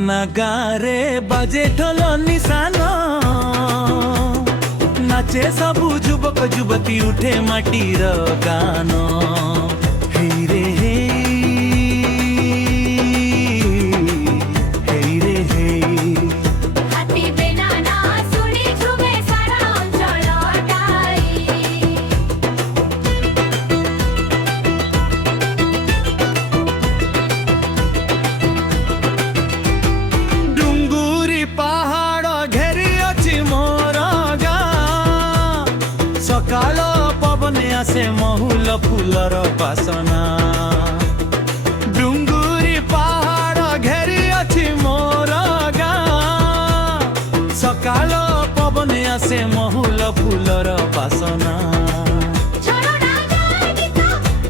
बेना गारे बाजे ढोल निशान नाचे सबु जुबक जुबती उठे माटीर गान हेई रे हेई रे हेई हाथी बेना ना सुनी झुमे सारा अंचल टाई डुंगुरी पहाड़ घेरी अछि मोर गाँ सकाल पवने आसे महुल फूलर बासना डुंगुरी पहाड़ घेरी अछि मोर गाँ सकाल पवने आसे महुल फूलर बासना छोड़ो ना जाए गीता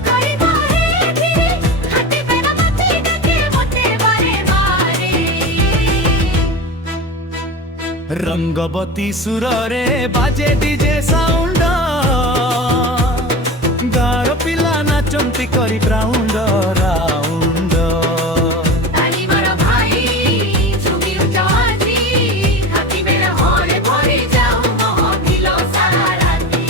करी बाहे धीरे हाथी बेना मती डके मोते बारे बारे रंगवती सुररे बाजे डीजे साउंड गार पिला नाचंती करी राउंड राउंड ताली मारो भाई झुमी उठाजी हाथी बेना होरे भरी जाऊ महकिलो सारा राती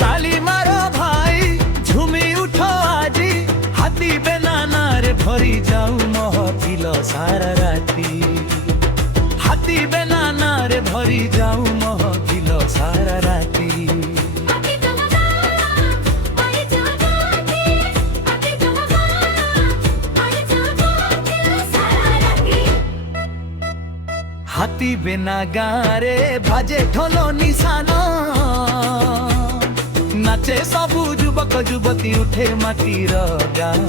ताली मारो भाई झूमी उठो आजी हाथी बेना रे भरी जाऊ महफिल सारा राती हाथी बेना रे भरी जाऊ महफिल सारा राती हाथी जमगा आई जगाती हाथी जमगा आई जगाती सारा राती हाथी बेना गारे बाजे ढोल निशान नाचे सबु जुबक जुबती उठे माटीर गान